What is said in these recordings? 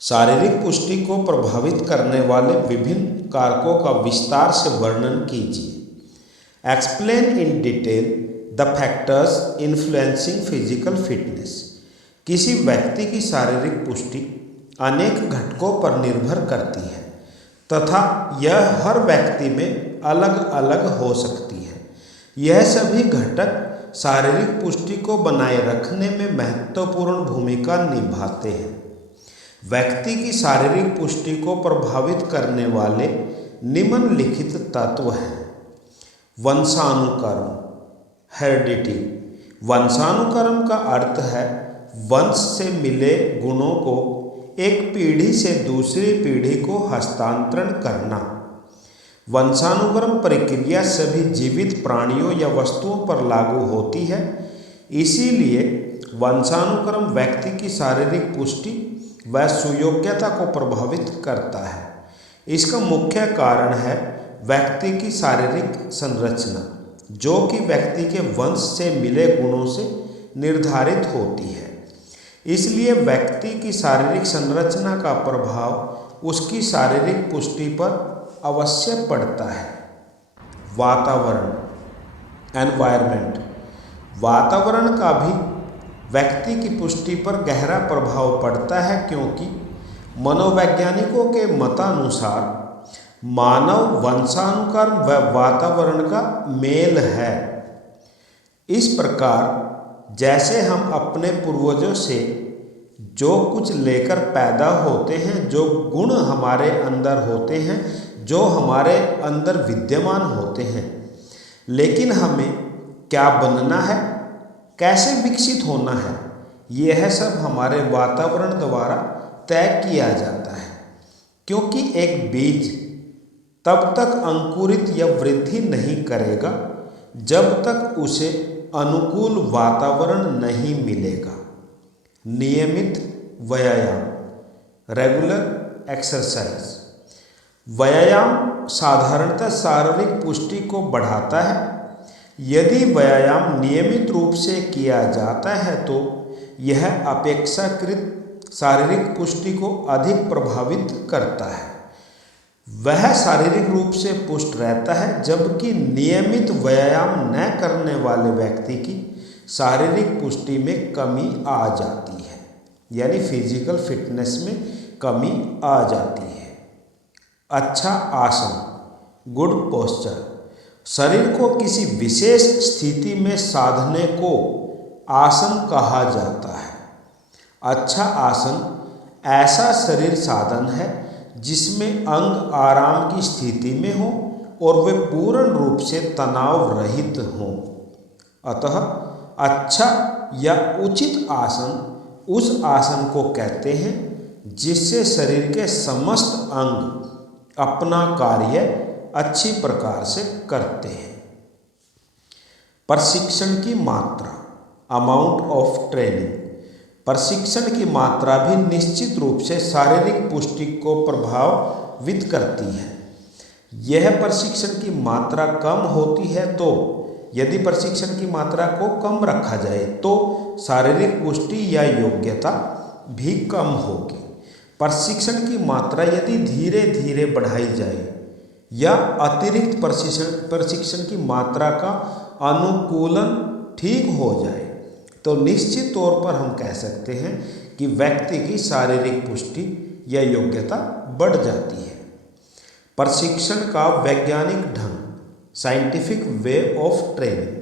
शारीरिक पुष्टि को प्रभावित करने वाले विभिन्न कारकों का विस्तार से वर्णन कीजिए। Explain in detail the factors influencing physical fitness. किसी व्यक्ति की शारीरिक पुष्टि अनेक घटकों पर निर्भर करती है तथा यह हर व्यक्ति में अलग अलग हो सकती है। यह सभी घटक शारीरिक पुष्टि को बनाए रखने में महत्वपूर्ण भूमिका निभाते हैं। व्यक्ति की शारीरिक पुष्टि को प्रभावित करने वाले निम्नलिखित तत्व हैं। वंशानुक्रम, हेरिडिटी। वंशानुक्रम का अर्थ है वंश से मिले गुणों को एक पीढ़ी से दूसरी पीढ़ी को हस्तांतरण करना। वंशानुक्रम प्रक्रिया सभी जीवित प्राणियों या वस्तुओं पर लागू होती है, इसीलिए वंशानुक्रम व्यक्ति की शारीरिक पुष्टि व सुयोग्यता को प्रभावित करता है। इसका मुख्य कारण है व्यक्ति की शारीरिक संरचना, जो कि व्यक्ति के वंश से मिले गुणों से निर्धारित होती है। इसलिए व्यक्ति की शारीरिक संरचना का प्रभाव उसकी शारीरिक पुष्टि पर अवश्य पड़ता है। वातावरण, एनवायरनमेंट। वातावरण का भी व्यक्ति की पुष्टि पर गहरा प्रभाव पड़ता है, क्योंकि मनोवैज्ञानिकों के मतानुसार मानव वंशानुक्रम व वातावरण का मेल है। इस प्रकार जैसे हम अपने पूर्वजों से जो कुछ लेकर पैदा होते हैं, जो गुण हमारे अंदर होते हैं, जो हमारे अंदर विद्यमान होते हैं, लेकिन हमें क्या बनना है, कैसे विकसित होना है, यह सब हमारे वातावरण द्वारा तय किया जाता है। क्योंकि एक बीज तब तक अंकुरित या वृद्धि नहीं करेगा जब तक उसे अनुकूल वातावरण नहीं मिलेगा। नियमित व्यायाम, रेगुलर एक्सरसाइज। व्यायाम साधारणतः शारीरिक पुष्टि को बढ़ाता है। यदि व्यायाम नियमित रूप से किया जाता है तो यह अपेक्षाकृत शारीरिक पुष्टि को अधिक प्रभावित करता है। वह शारीरिक रूप से पुष्ट रहता है, जबकि नियमित व्यायाम न करने वाले व्यक्ति की शारीरिक पुष्टि में कमी आ जाती है, यानी फिजिकल फिटनेस में कमी आ जाती है। अच्छा आसन, गुड पोस्चर। शरीर को किसी विशेष स्थिति में साधने को आसन कहा जाता है। अच्छा आसन ऐसा शरीर साधन है जिसमें अंग आराम की स्थिति में हो और वे पूर्ण रूप से तनाव रहित हों। अतः अच्छा या उचित आसन उस आसन को कहते हैं जिससे शरीर के समस्त अंग अपना कार्य अच्छी प्रकार से करते हैं। प्रशिक्षण की मात्रा, अमाउंट ऑफ ट्रेनिंग। प्रशिक्षण की मात्रा भी निश्चित रूप से शारीरिक पुष्टि को प्रभावित करती है। यह प्रशिक्षण की मात्रा कम होती है तो यदि प्रशिक्षण की मात्रा को कम रखा जाए तो शारीरिक पुष्टि या योग्यता भी कम होगी। प्रशिक्षण की मात्रा यदि धीरे धीरे बढ़ाई जाए या अतिरिक्त प्रशिक्षण की मात्रा का अनुकूलन ठीक हो जाए तो निश्चित तौर पर हम कह सकते हैं कि व्यक्ति की शारीरिक पुष्टि या योग्यता बढ़ जाती है। प्रशिक्षण का वैज्ञानिक ढंग, साइंटिफिक वे ऑफ ट्रेनिंग।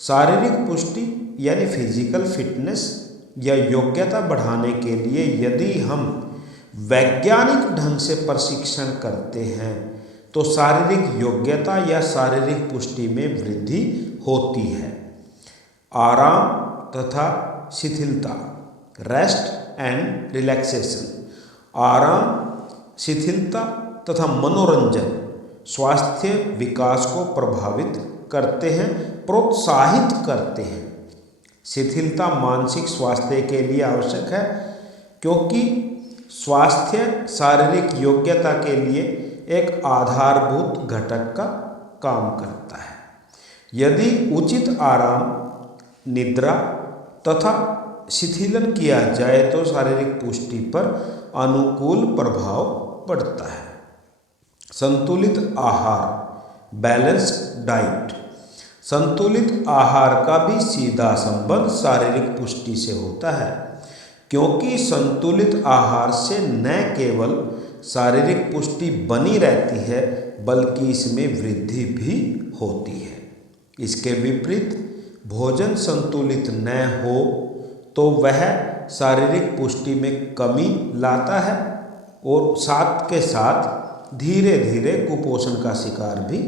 शारीरिक पुष्टि यानी फिजिकल फिटनेस या योग्यता बढ़ाने के लिए यदि हम वैज्ञानिक ढंग से प्रशिक्षण करते हैं तो शारीरिक योग्यता या शारीरिक पुष्टि में वृद्धि होती है। आराम तथा शिथिलता, रेस्ट एंड रिलैक्सेशन। आराम, शिथिलता तथा मनोरंजन स्वास्थ्य विकास को प्रभावित करते हैं, प्रोत्साहित करते हैं। शिथिलता मानसिक स्वास्थ्य के लिए आवश्यक है, क्योंकि स्वास्थ्य शारीरिक योग्यता के लिए एक आधारभूत घटक का काम करता है। यदि उचित आराम, निद्रा तथा शिथिलन किया जाए तो शारीरिक पुष्टि पर अनुकूल प्रभाव पड़ता है। संतुलित आहार, बैलेंस्ड डाइट। संतुलित आहार का भी सीधा संबंध शारीरिक पुष्टि से होता है, क्योंकि संतुलित आहार से न केवल शारीरिक पुष्टि बनी रहती है बल्कि इसमें वृद्धि भी होती है। इसके विपरीत भोजन संतुलित न हो तो वह शारीरिक पुष्टि में कमी लाता है और साथ के साथ धीरे धीरे कुपोषण का शिकार भी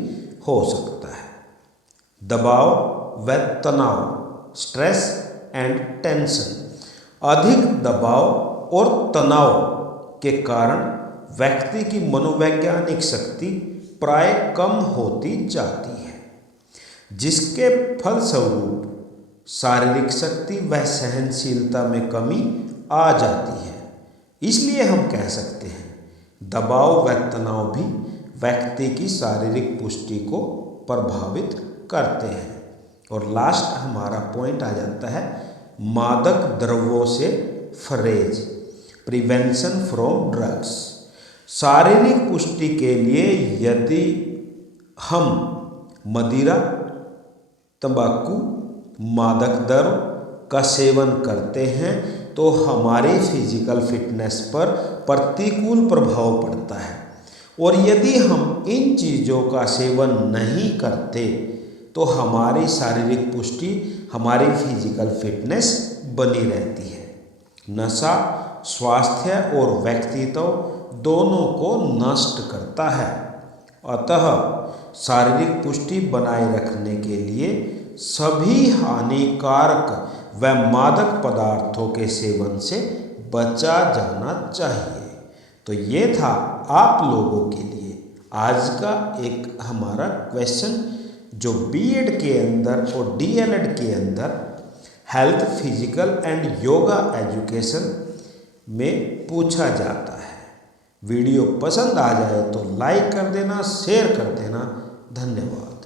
हो सकता है। दबाव व तनाव, स्ट्रेस एंड टेंशन। अधिक दबाव और तनाव के कारण व्यक्ति की मनोवैज्ञानिक शक्ति प्राय कम होती जाती है, जिसके फलस्वरूप शारीरिक शक्ति व सहनशीलता में कमी आ जाती है। इसलिए हम कह सकते हैं दबाव व तनाव भी व्यक्ति की शारीरिक पुष्टि को प्रभावित करते हैं। और लास्ट हमारा पॉइंट आ जाता है मादक द्रव्यों से परहेज, प्रिवेंशन फ्रॉम ड्रग्स। शारीरिक पुष्टि के लिए यदि हम मदिरा, तंबाकू, मादक द्रव्य का सेवन करते हैं तो हमारी फिजिकल फिटनेस पर प्रतिकूल प्रभाव पड़ता है, और यदि हम इन चीज़ों का सेवन नहीं करते तो हमारी शारीरिक पुष्टि, हमारी फिजिकल फिटनेस बनी रहती है। नशा स्वास्थ्य और व्यक्तित्व दोनों को नष्ट करता है। अतः शारीरिक पुष्टि बनाए रखने के लिए सभी हानिकारक व मादक पदार्थों के सेवन से बचा जाना चाहिए। तो ये था आप लोगों के लिए आज का एक हमारा क्वेश्चन, जो बीएड के अंदर और डीएलएड के अंदर health, physical and yoga education में पूछा जाता है। वीडियो पसंद आ जाए तो लाइक कर देना, शेयर कर देना। धन्यवाद।